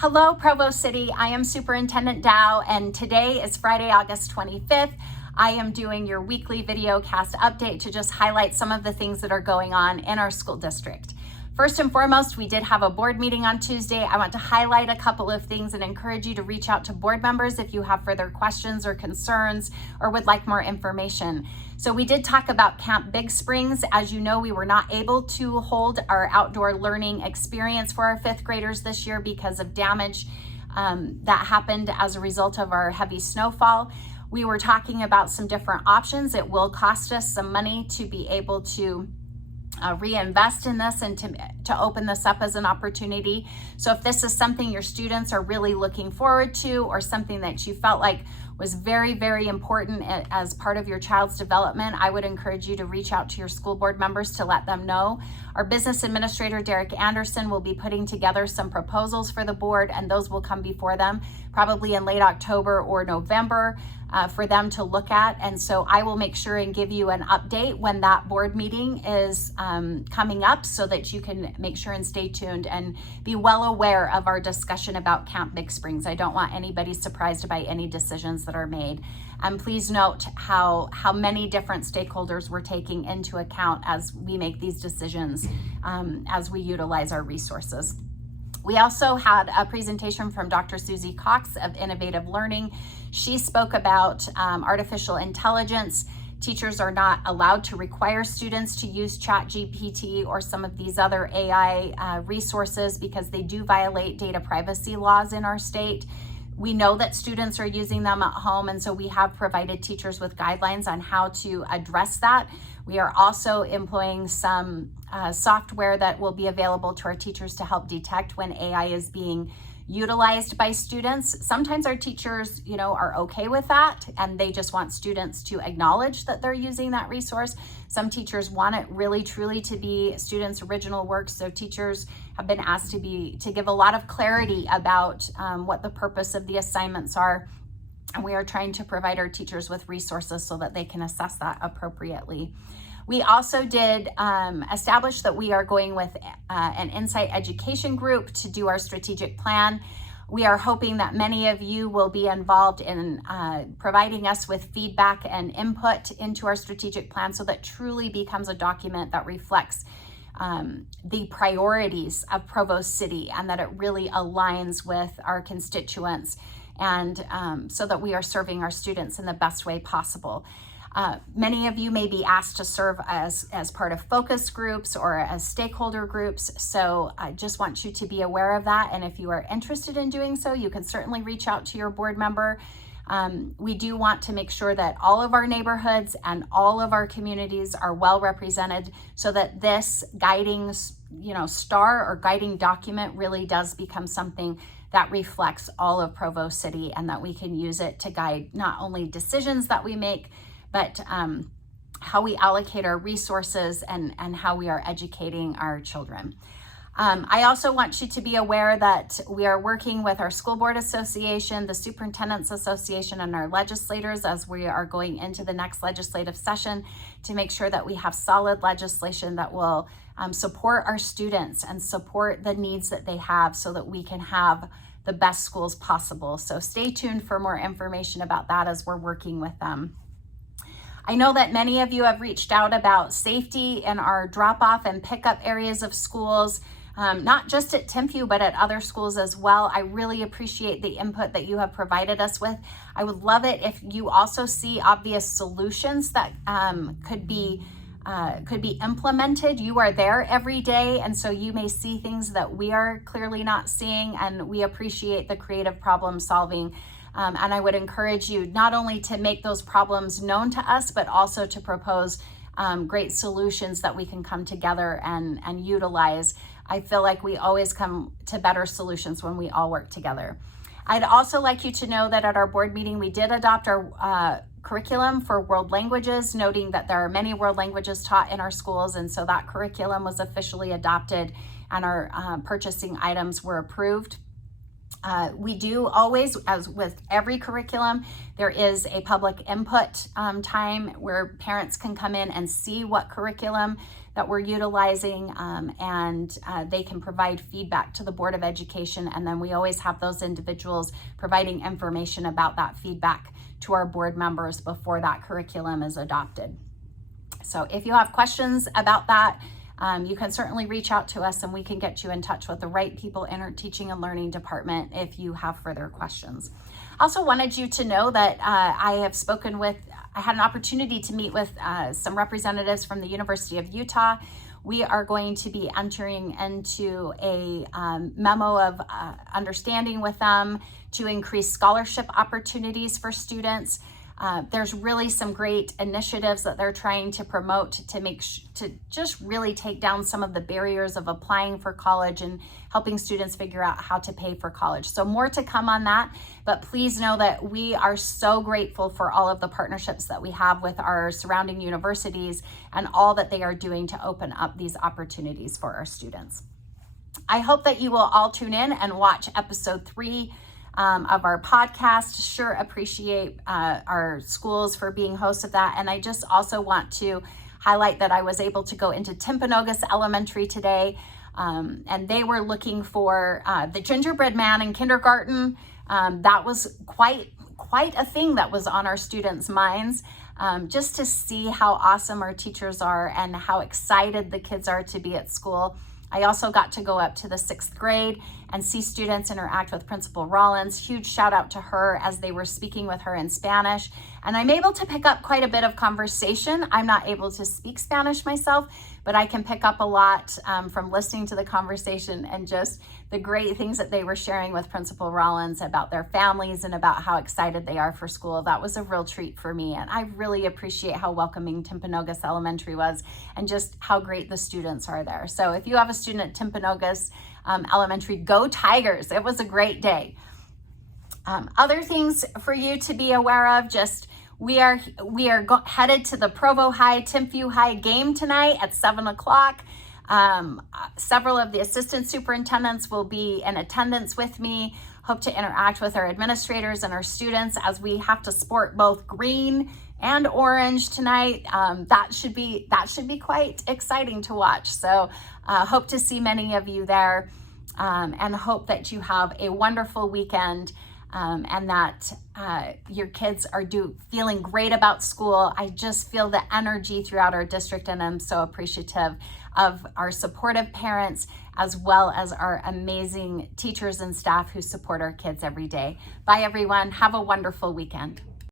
Hello, Provo City. I am Superintendent Dow, and today is Friday, August 25th. I am doing your weekly video cast update to just highlight some of the things that are going on in our school district. First and foremost, we did have a board meeting on Tuesday. I want to highlight a couple of things and encourage you to reach out to board members if you have further questions or concerns or would like more information. So we did talk about Camp Big Springs. As you know, we were not able to hold our outdoor learning experience for our fifth graders this year because of damage that happened as a result of our heavy snowfall. We were talking about some different options. It will cost us some money to be able to reinvest in this and to open this up as an opportunity. So if this is something your students are really looking forward to, or something that you felt like was very, very important as part of your child's development, I would encourage you to reach out to your school board members to let them know. Our business administrator, Derek Anderson, will be putting together some proposals for the board, and those will come before them probably in late October or November for them to look at. And so I will make sure and give you an update when that board meeting is coming up, so that you can make sure and stay tuned and be well aware of our discussion about Camp Big Springs. I don't want anybody surprised by any decisions that are made. And please note how many different stakeholders we're taking into account as we make these decisions, as we utilize our resources. We also had a presentation from Dr. Susie Cox of Innovative Learning. She spoke about artificial intelligence. Teachers are not allowed to require students to use ChatGPT or some of these other AI resources because they do violate data privacy laws in our state. We know that students are using them at home, and so we have provided teachers with guidelines on how to address that. We are also employing some software that will be available to our teachers to help detect when AI is being utilized by students. Sometimes our teachers, are okay with that, and they just want students to acknowledge that they're using that resource. Some teachers want it really truly to be students' original work, so teachers have been asked to give a lot of clarity about what the purpose of the assignments are, and we are trying to provide our teachers with resources so that they can assess that appropriately. We also did establish that we are going with an Insight Education group to do our strategic plan. We are hoping that many of you will be involved in providing us with feedback and input into our strategic plan, so that truly becomes a document that reflects the priorities of Provo City, and that it really aligns with our constituents, and so that we are serving our students in the best way possible. Many of you may be asked to serve as part of focus groups or as stakeholder groups, so I just want you to be aware of that, and if you are interested in doing so, you can certainly reach out to your board member. We do want to make sure that all of our neighborhoods and all of our communities are well represented, so that this guiding star or guiding document really does become something that reflects all of Provo City, and that we can use it to guide not only decisions that we make, but how we allocate our resources and how we are educating our children. I also want you to be aware that we are working with our School Board Association, the Superintendents Association, and our legislators as we are going into the next legislative session to make sure that we have solid legislation that will support our students and support the needs that they have, so that we can have the best schools possible. So stay tuned for more information about that as we're working with them. I know that many of you have reached out about safety in our drop-off and pickup areas of schools, not just at Timpview, but at other schools as well. I really appreciate the input that you have provided us with. I would love it if you also see obvious solutions that could be implemented. You are there every day, and so you may see things that we are clearly not seeing, and we appreciate the creative problem solving. And I would encourage you not only to make those problems known to us, but also to propose great solutions that we can come together and utilize. I feel like we always come to better solutions when we all work together. I'd also like you to know that at our board meeting, we did adopt our curriculum for world languages, noting that there are many world languages taught in our schools, and so that curriculum was officially adopted, and our purchasing items were approved. We do always, as with every curriculum, there is a public input time where parents can come in and see what curriculum that we're utilizing, and they can provide feedback to the Board of Education. And then we always have those individuals providing information about that feedback to our board members before that curriculum is adopted. So if you have questions about that, you can certainly reach out to us and we can get you in touch with the right people in our teaching and learning department if you have further questions. I also wanted you to know that I had an opportunity to meet with some representatives from the University of Utah. We are going to be entering into a memo of understanding with them to increase scholarship opportunities for students. There's really some great initiatives that they're trying to promote to just really take down some of the barriers of applying for college and helping students figure out how to pay for college. So more to come on that, but please know that we are so grateful for all of the partnerships that we have with our surrounding universities and all that they are doing to open up these opportunities for our students. I hope that you will all tune in and watch episode 3 of our podcast. Sure appreciate our schools for being hosts of that. And I just also want to highlight that I was able to go into Timpanogos Elementary today, and they were looking for the gingerbread man in kindergarten. That was quite a thing that was on our students' minds, just to see how awesome our teachers are and how excited the kids are to be at school. I also got to go up to the 6th grade and see students interact with Principal Rollins. Huge shout out to her as they were speaking with her in Spanish. And I'm able to pick up quite a bit of conversation. I'm not able to speak Spanish myself, but I can pick up a lot from listening to the conversation and just the great things that they were sharing with Principal Rollins about their families and about how excited they are for school. That was a real treat for me. And I really appreciate how welcoming Timpanogos Elementary was and just how great the students are there. So if you have a student at Timpanogos Elementary, go Tigers. It was a great day. Other things for you to be aware of, just we are headed to the Provo High, Timpview High game tonight at 7 o'clock. Several of the assistant superintendents will be in attendance with me. Hope to interact with our administrators and our students as we have to sport both green and orange tonight. That should be quite exciting to watch. So hope to see many of you there, and hope that you have a wonderful weekend, and that your kids are feeling great about school. I just feel the energy throughout our district, and I'm so appreciative of our supportive parents as well as our amazing teachers and staff who support our kids every day. Bye everyone. Have a wonderful weekend.